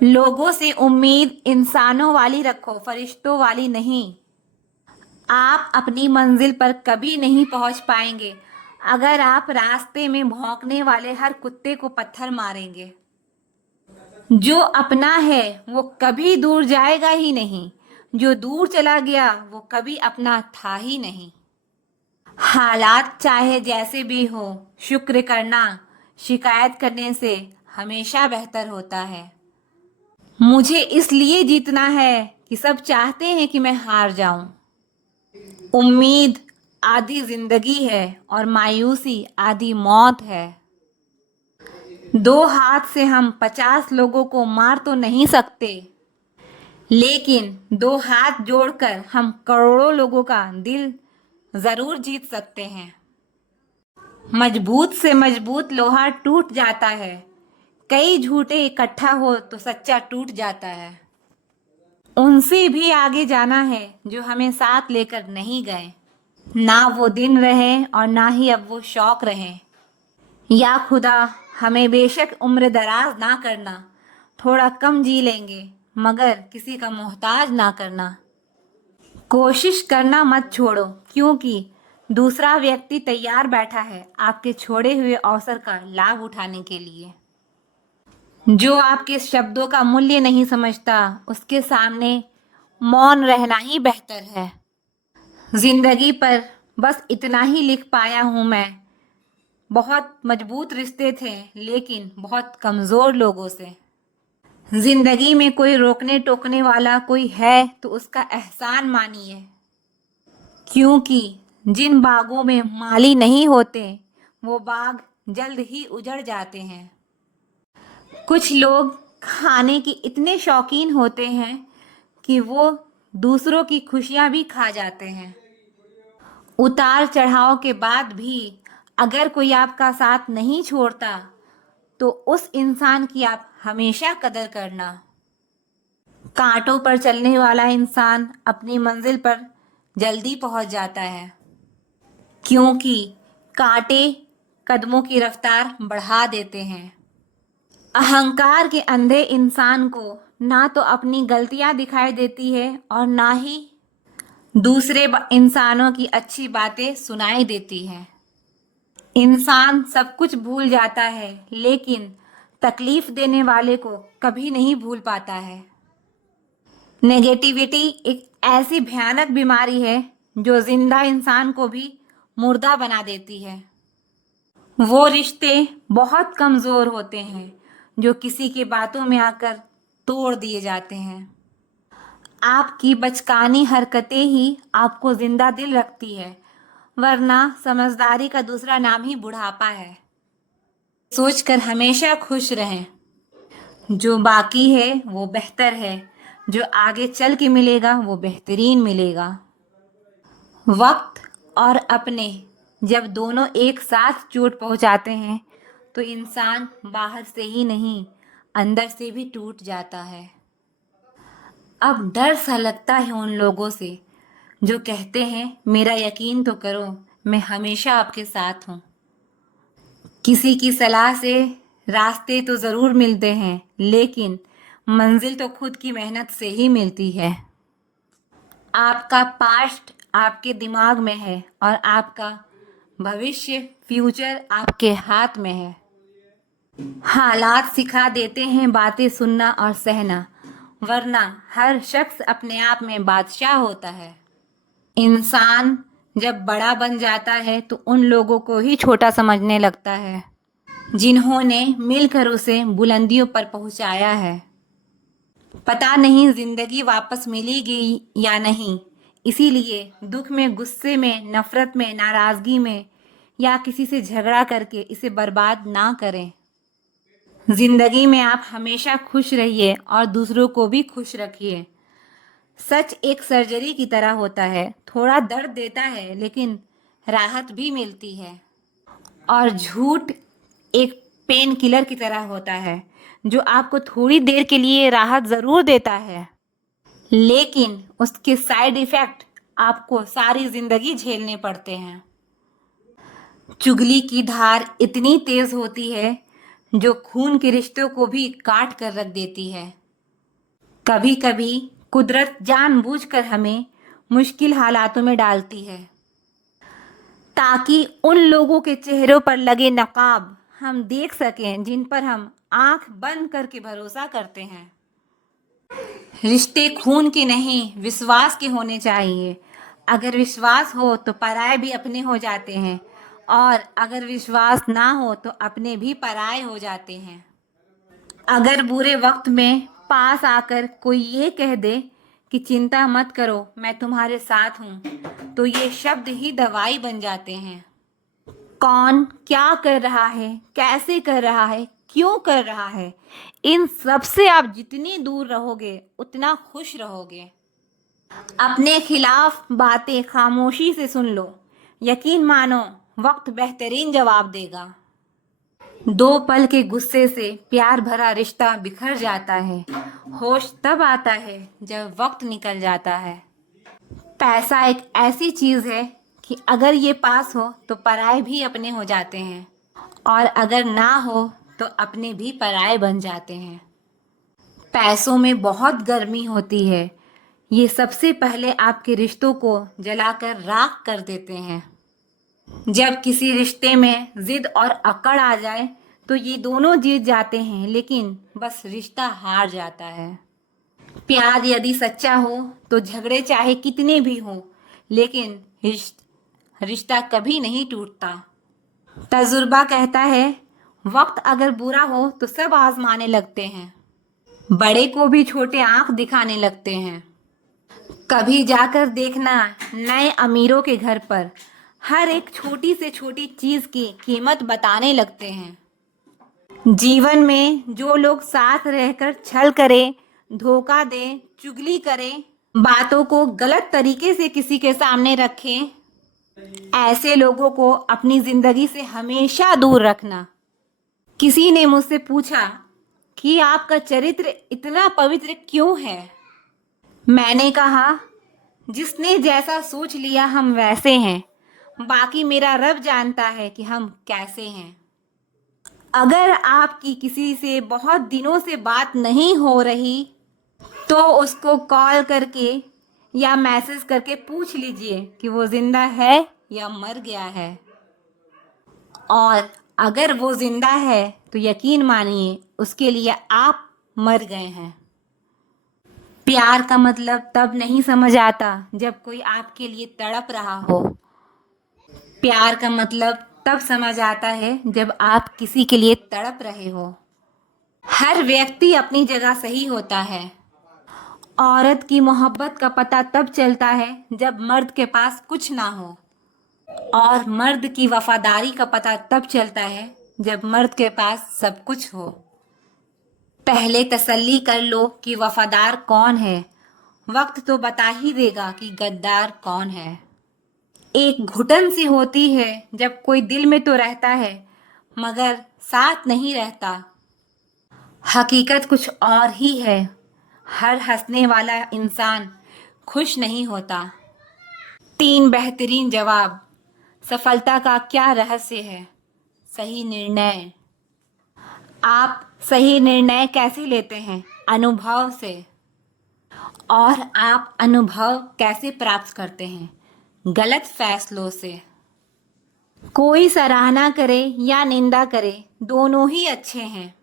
लोगों से उम्मीद इंसानों वाली रखो, फरिश्तों वाली नहीं। आप अपनी मंजिल पर कभी नहीं पहुंच पाएंगे अगर आप रास्ते में भौंकने वाले हर कुत्ते को पत्थर मारेंगे। जो अपना है वो कभी दूर जाएगा ही नहीं, जो दूर चला गया वो कभी अपना था ही नहीं। हालात चाहे जैसे भी हो, शुक्र करना शिकायत करने से हमेशा बेहतर होता है। मुझे इसलिए जीतना है कि सब चाहते हैं कि मैं हार जाऊं। उम्मीद आधी जिंदगी है और मायूसी आधी मौत है। दो हाथ से हम 50 लोगों को मार तो नहीं सकते, लेकिन दो हाथ जोड़कर हम करोड़ों लोगों का दिल जरूर जीत सकते हैं। मजबूत से मजबूत लोहा टूट जाता है, कई झूठे इकट्ठा हो तो सच्चा टूट जाता है। उनसे भी आगे जाना है जो हमें साथ लेकर नहीं गए। ना वो दिन रहे और ना ही अब वो शौक रहे। या खुदा हमें बेशक उम्र दराज ना करना, थोड़ा कम जी लेंगे मगर किसी का मोहताज ना करना। कोशिश करना मत छोड़ो, क्योंकि दूसरा व्यक्ति तैयार बैठा है आपके छोड़े हुए अवसर का लाभ उठाने के लिए। जो आपके शब्दों का मूल्य नहीं समझता उसके सामने मौन रहना ही बेहतर है। जिंदगी पर बस इतना ही लिख पाया हूं मैं। बहुत मजबूत रिश्ते थे लेकिन बहुत कमजोर लोगों से। जिंदगी में कोई रोकने टोकने वाला कोई है तो उसका एहसान मानिए, क्योंकि जिन बागों में माली नहीं होते वो बाग जल्द ही उजड़ जाते हैं। कुछ लोग खाने के इतने शौकीन होते हैं कि वो दूसरों की खुशियां भी खा जाते हैं। उतार चढ़ाव के बाद भी अगर कोई आपका साथ नहीं छोड़ता तो उस इंसान की आप हमेशा कदर करना। कांटों पर चलने वाला इंसान अपनी मंजिल पर जल्दी पहुंच जाता है, क्योंकि कांटे कदमों की रफ्तार बढ़ा देते हैं। अहंकार के अंधे इंसान को ना तो अपनी गलतियां दिखाई देती है और ना ही दूसरे इंसानों की अच्छी बातें सुनाई देती हैं। इंसान सब कुछ भूल जाता है लेकिन तकलीफ देने वाले को कभी नहीं भूल पाता है। नेगेटिविटी एक ऐसी भयानक बीमारी है जो जिंदा इंसान को भी मुर्दा बना देती है। वो रिश्ते बहुत कमजोर होते हैं जो किसी की बातों में आकर तोड़ दिए जाते हैं। आपकी बचकानी हरकतें ही आपको जिंदा दिल रखती है, वरना समझदारी का दूसरा नाम ही बुढ़ापा है। सोचकर हमेशा खुश रहें, जो बाकी है वो बेहतर है, जो आगे चल के मिलेगा वो बेहतरीन मिलेगा। वक्त और अपने जब दोनों एक साथ चोट पहुंचाते हैं तो इंसान बाहर से ही नहीं अंदर से भी टूट जाता है। अब डर सा लगता है उन लोगों से जो कहते हैं मेरा यकीन तो करो, मैं हमेशा आपके साथ हूँ। किसी की सलाह से रास्ते तो ज़रूर मिलते हैं, लेकिन मंजिल तो खुद की मेहनत से ही मिलती है। आपका पास्ट आपके दिमाग में है और आपका भविष्य फ्यूचर आपके हाथ में है। हालात सिखा देते हैं बातें सुनना और सहना, वरना हर शख्स अपने आप में बादशाह होता है। इंसान जब बड़ा बन जाता है तो उन लोगों को ही छोटा समझने लगता है जिन्होंने मिलकर उसे बुलंदियों पर पहुंचाया है। पता नहीं जिंदगी वापस मिलेगी या नहीं, इसीलिए दुख में, गुस्से में, नफरत में, नाराजगी में या किसी से झगड़ा करके इसे बर्बाद ना करें। जिंदगी में आप हमेशा खुश रहिए और दूसरों को भी खुश रखिए। सच एक सर्जरी की तरह होता है, थोड़ा दर्द देता है लेकिन राहत भी मिलती है। और झूठ एक पेन किलर की तरह होता है जो आपको थोड़ी देर के लिए राहत ज़रूर देता है, लेकिन उसके साइड इफ़ेक्ट आपको सारी ज़िंदगी झेलने पड़ते हैं। चुगली की धार इतनी तेज़ होती है जो खून के रिश्तों को भी काट कर रख देती है। कभी कभी कुदरत जानबूझकर हमें मुश्किल हालातों में डालती है ताकि उन लोगों के चेहरों पर लगे नकाब हम देख सकें जिन पर हम आंख बंद करके भरोसा करते हैं। रिश्ते खून के नहीं विश्वास के होने चाहिए। अगर विश्वास हो तो पराये भी अपने हो जाते हैं और अगर विश्वास ना हो तो अपने भी पराये हो जाते हैं। अगर बुरे वक्त में पास आकर कोई ये कह दे कि चिंता मत करो मैं तुम्हारे साथ हूँ तो ये शब्द ही दवाई बन जाते हैं। कौन क्या कर रहा है, कैसे कर रहा है, क्यों कर रहा है, इन सब से आप जितनी दूर रहोगे उतना खुश रहोगे। अपने खिलाफ बातें खामोशी से सुन लो, यकीन मानो वक्त बेहतरीन जवाब देगा। दो पल के गुस्से से प्यार भरा रिश्ता बिखर जाता है। होश तब आता है जब वक्त निकल जाता है। पैसा एक ऐसी चीज है कि अगर ये पास हो तो पराये भी अपने हो जाते हैं और अगर ना हो तो अपने भी पराये बन जाते हैं। पैसों में बहुत गर्मी होती है। ये सबसे पहले आपके रिश्तों को जलाकर राख कर देते हैं। जब किसी रिश्ते में जिद और अकड़ आ जाए तो ये दोनों जीत जाते हैं लेकिन बस रिश्ता हार जाता है। प्यार यदि सच्चा हो तो झगड़े चाहे कितने भी हों लेकिन रिश्ता कभी नहीं टूटता। तजुर्बा कहता है वक्त अगर बुरा हो तो सब आजमाने लगते हैं, बड़े को भी छोटे आंख दिखाने लगते हैं। कभी जाकर देखना नए अमीरों के घर पर हर एक छोटी से छोटी चीज की कीमत बताने लगते हैं। जीवन में जो लोग साथ रहकर छल करें, धोखा दें, चुगली करें, बातों को गलत तरीके से किसी के सामने रखें, ऐसे लोगों को अपनी जिंदगी से हमेशा दूर रखना। किसी ने मुझसे पूछा कि आपका चरित्र इतना पवित्र क्यों है? मैंने कहा जिसने जैसा सोच लिया हम वैसे हैं, बाकी मेरा रब जानता है कि हम कैसे हैं। अगर आपकी किसी से बहुत दिनों से बात नहीं हो रही तो उसको कॉल करके या मैसेज करके पूछ लीजिए कि वो जिंदा है या मर गया है। और अगर वो जिंदा है तो यकीन मानिए उसके लिए आप मर गए हैं। प्यार का मतलब तब नहीं समझ आता जब कोई आपके लिए तड़प रहा हो। प्यार का मतलब तब समझ आता है जब आप किसी के लिए तड़प रहे हो। हर व्यक्ति अपनी जगह सही होता है। औरत की मोहब्बत का पता तब चलता है जब मर्द के पास कुछ ना हो और मर्द की वफादारी का पता तब चलता है जब मर्द के पास सब कुछ हो। पहले तसल्ली कर लो कि वफादार कौन है, वक्त तो बता ही देगा कि गद्दार कौन है। एक घुटन सी होती है जब कोई दिल में तो रहता है मगर साथ नहीं रहता। हकीकत कुछ और ही है। हर हंसने वाला इंसान खुश नहीं होता। 3 बेहतरीन जवाब। सफलता का क्या रहस्य है? सही निर्णय। आप सही निर्णय कैसे लेते हैं? अनुभव से। और आप अनुभव कैसे प्राप्त करते हैं? गलत फैसलों से। कोई सराहना करे या निंदा करे दोनों ही अच्छे हैं,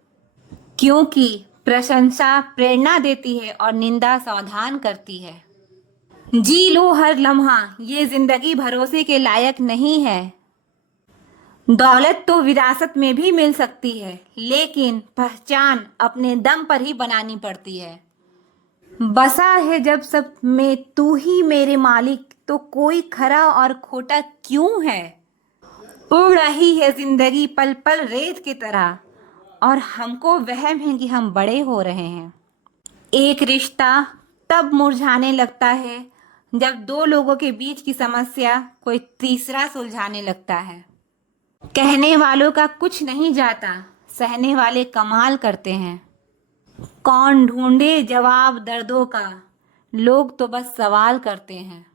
क्योंकि प्रशंसा प्रेरणा देती है और निंदा सावधान करती है। जी लो हर लम्हा, ये जिंदगी भरोसे के लायक नहीं है। दौलत तो विरासत में भी मिल सकती है लेकिन पहचान अपने दम पर ही बनानी पड़ती है। बसा है जब सब में तू ही मेरे मालिक, तो कोई खरा और खोटा क्यों है? उड़ रही है जिंदगी पल पल रेत की तरह और हमको वहम है कि हम बड़े हो रहे हैं। एक रिश्ता तब मुरझाने लगता है जब 2 लोगों के बीच की समस्या कोई तीसरा सुलझाने लगता है। कहने वालों का कुछ नहीं जाता, सहने वाले कमाल करते हैं। कौन ढूंढे जवाब दर्दों का, लोग तो बस सवाल करते हैं।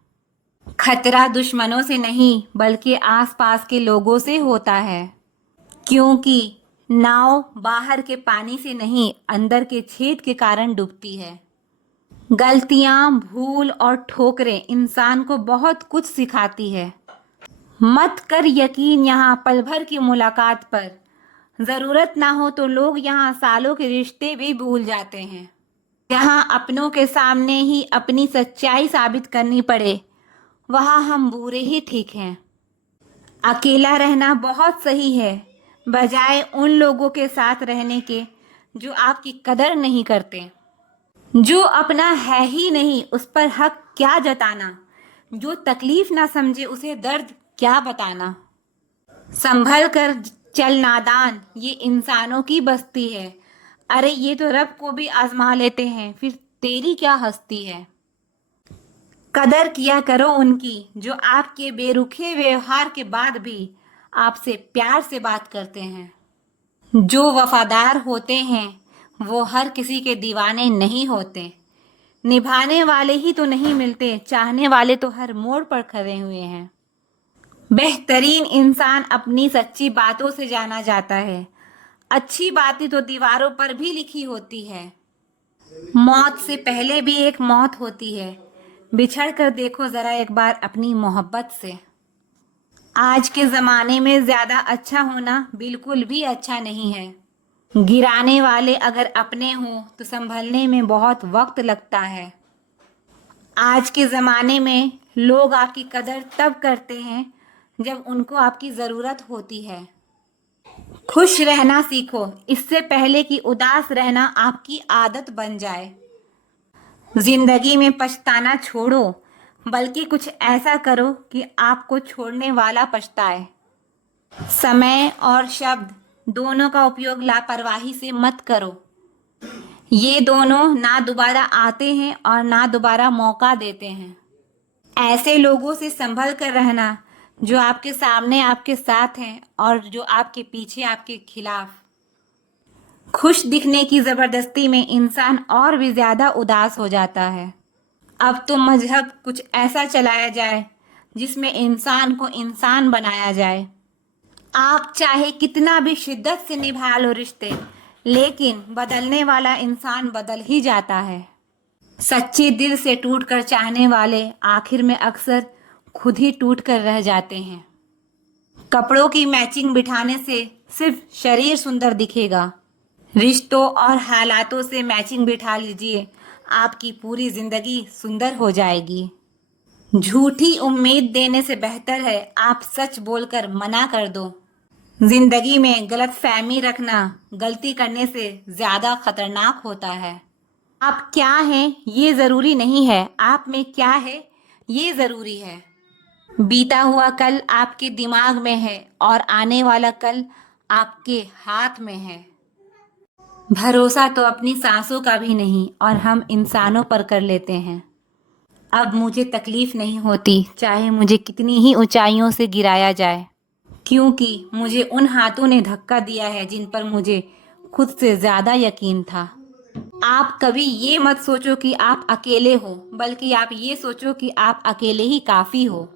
खतरा दुश्मनों से नहीं बल्कि आसपास के लोगों से होता है, क्योंकि नाव बाहर के पानी से नहीं अंदर के छेद के कारण डूबती है। गलतियां, भूल और ठोकरें इंसान को बहुत कुछ सिखाती है। मत कर यकीन यहाँ पल भर की मुलाकात पर। ज़रूरत ना हो तो लोग यहाँ सालों के रिश्ते भी भूल जाते हैं। जहाँ अपनों के सामने ही अपनी सच्चाई साबित करनी पड़े, वहाँ हम बुरे ही ठीक हैं। अकेला रहना बहुत सही है, बजाय उन लोगों के साथ रहने के जो आपकी कदर नहीं करते। जो अपना है ही नहीं उस पर हक क्या जताना, जो तकलीफ ना समझे उसे दर्द क्या बताना। संभल कर चल नादान, ये इंसानों की बस्ती है। अरे ये तो रब को भी आजमा लेते हैं, फिर तेरी क्या हस्ती है। कदर किया करो उनकी जो आपके बेरुखे व्यवहार के बाद भी आपसे प्यार से बात करते हैं। जो वफादार होते हैं वो हर किसी के दीवाने नहीं होते। निभाने वाले ही तो नहीं मिलते, चाहने वाले तो हर मोड़ पर खड़े हुए हैं। बेहतरीन इंसान अपनी सच्ची बातों से जाना जाता है। अच्छी बातें तो दीवारों पर भी लिखी होती है। मौत से पहले भी एक मौत होती है, बिछड़ कर देखो जरा एक बार अपनी मोहब्बत से। आज के ज़माने में ज़्यादा अच्छा होना बिल्कुल भी अच्छा नहीं है। गिराने वाले अगर अपने हों तो संभलने में बहुत वक्त लगता है। आज के ज़माने में लोग आपकी कदर तब करते हैं जब उनको आपकी ज़रूरत होती है। खुश रहना सीखो, इससे पहले कि उदास रहना आपकी आदत बन जाए। जिंदगी में पछताना छोड़ो, बल्कि कुछ ऐसा करो कि आपको छोड़ने वाला पछताए। समय और शब्द दोनों का उपयोग लापरवाही से मत करो। ये दोनों ना दोबारा आते हैं और ना दोबारा मौका देते हैं। ऐसे लोगों से संभल कर रहना जो आपके सामने आपके साथ हैं और जो आपके पीछे आपके खिलाफ। खुश दिखने की ज़बरदस्ती में इंसान और भी ज़्यादा उदास हो जाता है। अब तो मजहब कुछ ऐसा चलाया जाए जिसमें इंसान को इंसान बनाया जाए। आप चाहे कितना भी शिद्दत से निभा लो रिश्ते, लेकिन बदलने वाला इंसान बदल ही जाता है। सच्चे दिल से टूटकर चाहने वाले आखिर में अक्सर खुद ही टूट कर रह जाते हैं। कपड़ों की मैचिंग बिठाने से सिर्फ शरीर सुंदर दिखेगा, रिश्तों और हालातों से मैचिंग बिठा लीजिए, आपकी पूरी जिंदगी सुंदर हो जाएगी। झूठी उम्मीद देने से बेहतर है आप सच बोलकर मना कर दो। जिंदगी में गलत फहमी रखना गलती करने से ज़्यादा खतरनाक होता है। आप क्या हैं ये ज़रूरी नहीं है, आप में क्या है ये ज़रूरी है। बीता हुआ कल आपके दिमाग में है और आने वाला कल आपके हाथ में है। भरोसा तो अपनी सांसों का भी नहीं और हम इंसानों पर कर लेते हैं। अब मुझे तकलीफ नहीं होती चाहे मुझे कितनी ही ऊंचाइयों से गिराया जाए, क्योंकि मुझे उन हाथों ने धक्का दिया है जिन पर मुझे खुद से ज़्यादा यकीन था। आप कभी ये मत सोचो कि आप अकेले हो, बल्कि आप ये सोचो कि आप अकेले ही काफ़ी हो।